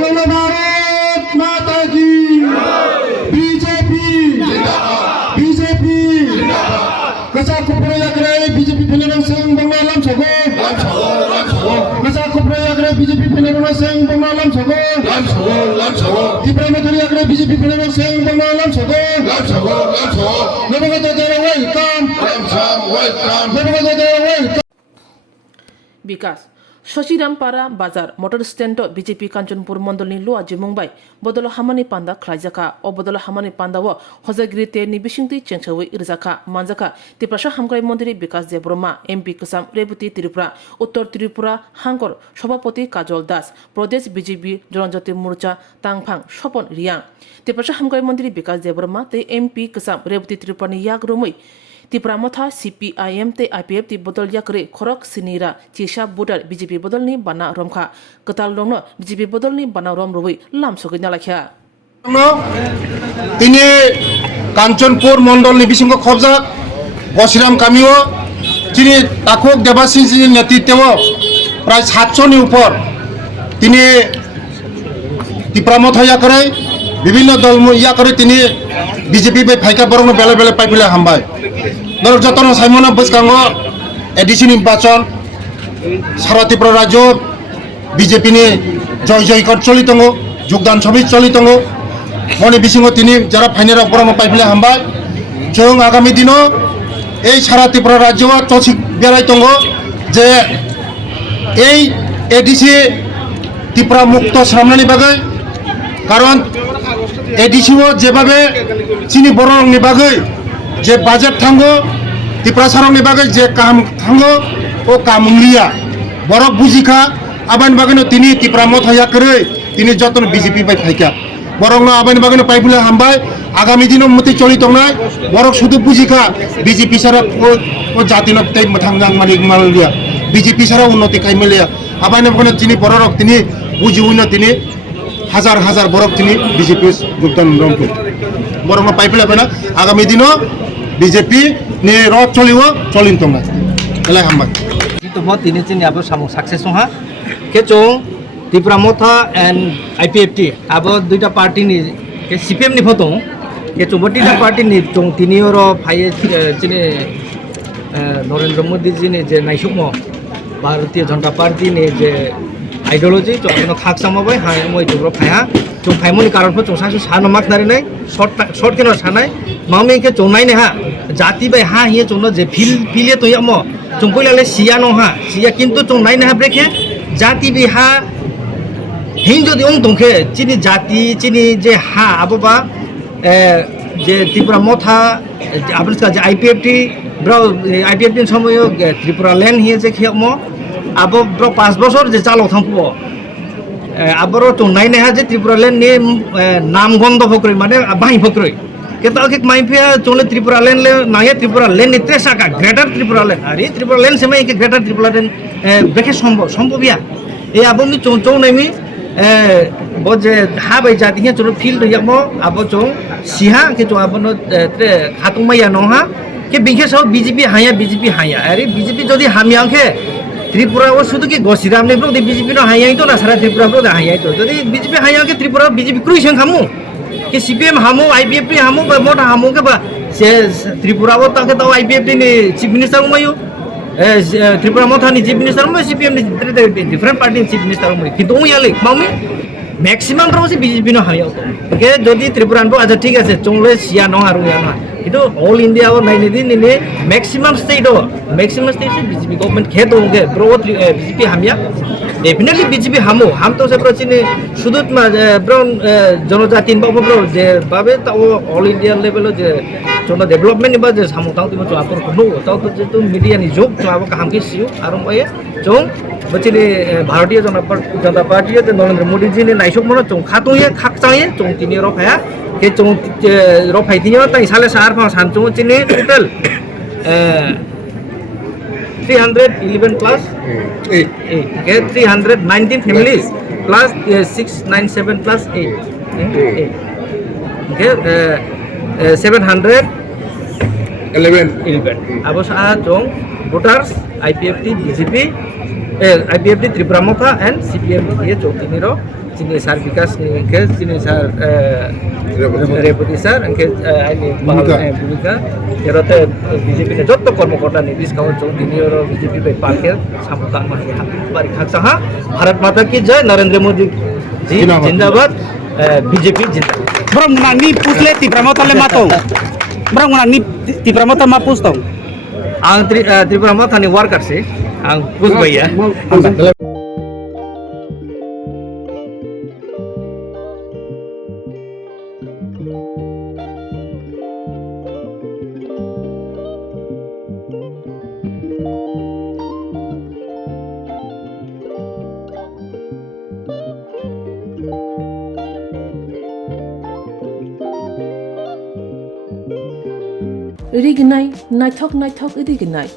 बोलो भारत माता की बीजेपी बीजेपी कसा कुपरे याकरे बीजेपी फेनेरं सें बंगालाम सगो कसा कुपरे याकरे बीजेपी फेनेरं सें बंगालाम सगो TIPRA Montri याकरे बीजेपी फेनेरं सें बंगालाम सगो नबगत देरे वेलकम नबगत देरे वेलकम বিকাশ শশিরামপাড়া বাজার মোটর স্ট্যান্ড বিজেপি কাঞ্চনপুর মন্ডলনি লুয়া জিমুংবাই বদল হামানি পান্দা খ্লাইজাকা ও বদল হামানি পান্দাও হজাগিরি তে নিবিসিংতি চেংসাওই ইরজাকা মানজাকা তিপ্রাসা হামগ্রাই মন্ত্রী বিকাশ দেববর্মা এমপি কসাম রেবতী ত্রিপুরা উত্তর ত্রিপুরা হাঙ্কর সভাপতি কাজল দাস প্রদেশ বিজেপি জনজাতি মোর্চা তাংফাং স্বপন রিয়াং তিপ্রাসা হামগ্রাই মন্ত্রী বিকাশ দেববর্মা তে এমপি কসাম রেবতী ত্রিপুরানি ইয়াগরুমই TIPRA Motha CPIM te IPFT bodol yakre khorok sinira chisha bodal BJP bodolni Bana Romkha katal lomno BJP bodolni Bana rom roi lam sogina lakhya তিনি কাঞ্চনপুর মন্ডল নিবিসিংহ খবজা বসিরাম কামিও তিনি তাকক দেবাশিসের নেতৃত্বে প্রায় 700 উপর তিনি TIPRA Motha ইয়াকরে বিভিন্ন দল ইয়াকরে তিনি বিজেপি বে ফাইকা বরং বেলে বেলে পাইপিলে হামবাই নরক যতন সাইমনা বসকাঙ্গ এডিসি নির্বাচন সারা ত্রিপুরা রাজ্য বিজেপিনি জয় জয়কর চলিতঙ্গ যোগদান সভা চলিতঙ্গ মনে বিসিংহ তিনি যারা ফাইনাল বরং পাইপিলে হামবাই जों आगामी दिनों এই সারা ত্রিপুরা রাজ্য চসিক বেড়াইতঙ্গ যে এই এডিসি ত্রিপুরা মুক্ত সামনানি বাগে কারণ এডিসিও যেভাবে চিনি বরংনি বাগে যে বাজেট থাঙ্গো ত্রিপুরা সারংনি বাগে যে কাম থাঙ্গো ও কামুংলিয়া বরক বুঝিখা আবান বাগানো তিনি ত্রিপুরা Motha ইয়াকরে তিনি যতন বিজেপি বাই ফাইকা বরং আবান বাগানো পাইপুলে হামবাই আগামী দিনও মতে চলিত নয় বরক শুধু বুঝিখা বিজেপি সারা ও জাতি নয় মথাঙ্গাং মালিক মালিয়া বিজেপি সারা উন্নতি কাইমেলিয়া আবান বাগানো তিনি বরক তিনি বুঝিউন তিনি হাজার হাজার বরক তিনি বিজেপি যোগদান রংপুর বরং পাইপুলে না আগামী দিনও বিজেপি নে রথ চলিব চলিন তোমরা এলাই হামবাই itu mau ini sini apa samung sukses ha kecong TIPRA Motha and IPFT abo duita party ni ke CPIM ni photo kecong botita party ni tong tini oro phai sini Narendra Modi ji ni je naisukmo Bharatiya Janata Party ni je ideology to ano khak samabai ha moi jobro phaya tong phai moni karon pho tong sasu sano mak nari nai short keno sanai mami ke tong nai ne ha jati bai ha hiye tong no je fil to yamo tong poilale sia no ha sia kintu tong nai ne ha breke jati bi ha hin jodi ong tongke chini jati chini je ha aboba je TIPRA Motha abriska je IPFT bro IPFT somoyo Tripura land hiye je khiamo abo bro 5 বছর যে চালো থামপো আবারও তো নাই না যে Tripura land নিয়ে নাম গন্ধ ফকরই মানে বাহি ফকরই কেতা এক মাইফিয়া চলে ত্রিপুরা ল্যান্ড লে নাহে ত্রিপুরা ল্যান্ড নিতে সাকা গ্রেটার ত্রিপুরা ল্যান্ড আরে ত্রিপুরা ল্যান্ড সেমাই কে গ্রেটার ত্রিপুরা ল্যান্ড বেখে সম্ভবিয়া এই আবমি চৌ নাইমি বজে হা বাই জাতি হে চলো ফিল্ড ইয়ামো আবো চৌ সিহা কে চৌ আবনো খাতুমাইয়া নহা কে বিখে সব বিজেপি হায়া আরে বিজেপি যদি হামিয়াকে ত্রিপুরা ও শুধু কি গসিরাম নেই ব্রো বিজেপি নো হাইয়াই তো না সারা ত্রিপুরা ব্রো হাইয়াই তো যদি বিজেপি হাইয়া কে ত্রিপুরা বিজেপি ক্রুইছেন হামু কি CPIM হামু IPFT হামু বা Motha হামু কে বা সে ত্রিপুরা ও তাকে তো IPFT নি চিফ মিনিস্টার উমায়ু ত্রিপুরা Motha নি চিফ মিনিস্টার উমায়ু CPIM নি ডিফারেন্ট পার্টি চিফ মিনিস্টার উমায়ু কিন্তু উইয়ালে মাউমি ম্যাক্সিমাম রো সে বিজেপি নো হাইয়া তো কে যদি ত্রিপুরা বো আচ্ছা ঠিক আছে চংলে সিয়া নো আর উয়া না itu all India or nine ini maximum state BJP government khe to ge bro BJP hamya definitely BJP hamu ham to se prochini sudut ma brown jonojati ba bro je babe ta all India level je chona development ba je samu tang tu apor no ta to media ni jog to abo kaham ki siu arom oye chong bachini Bharatiya Janata Party je Narendra Modi ji ni naisok mono chong khatuye khakchaye chong tini ro phaya ke chong ro phai tini ta isale sar pha san chong chini total 311 plus 8 okay 319 families plus 697 plus 8 okay 711 abo sa chong voters IPFT BJP IPFT TIPRA Motha and CPIM ye chong tini ro sini sar Bikash ni ke sini sar Repoti sar ke ini Bumika erote BJP ni jotto কর্মকর্তা ni discount chong tini oro BJP bai parke samutan ma bari khaksa ha Bharat Mata ki jai Narendra Modi ji जिंदाबाद BJP जिंदाबाद Bro muna ni pusle TIPRA Motha le matong. Bro muna ni TIPRA Motha ma pustong. ang TIPRA Motha ni worker sih ang pus bai ya Irignai naithok irignai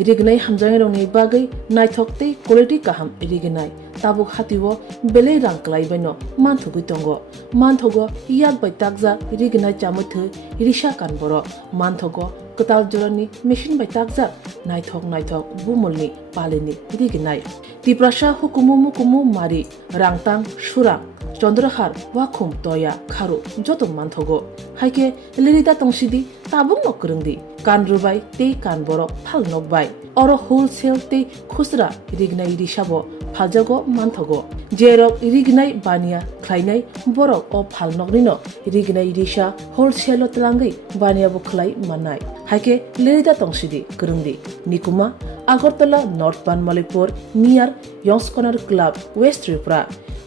irignai hamjangai rongni bagai naithok tei quality kaham irignai tabuk hatiwo belei rang klaibaino manthugui tongo manthogo yak bai takja irignai chamuthu irisha kanboro manthogo katal jorani machine bai takja naithok bumulni palini irignai tiprasha hukumu mari rangtang surang Chandrahar wakhum toya kharu joto manthogo haike lerida tongsidi tabung nokrungdi kanrubai te kanboro phalnokbai oro wholesale te khusra irignai risabo phaljago manthogo jerok irignai bania khlainai borok o phalnoknino irignai risa wholesale tlangai bania bo khlai manai haike lerida tongsidi krungdi nikuma Agartala North Banmalipur near Yongs Corner Club West Tripura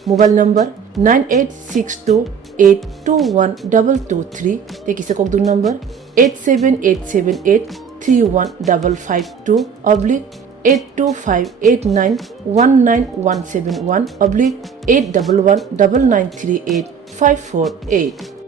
Mobile number 9862821223 Tekisa kokdu number 87878315552 oblique 825891971 oblique 8119938 548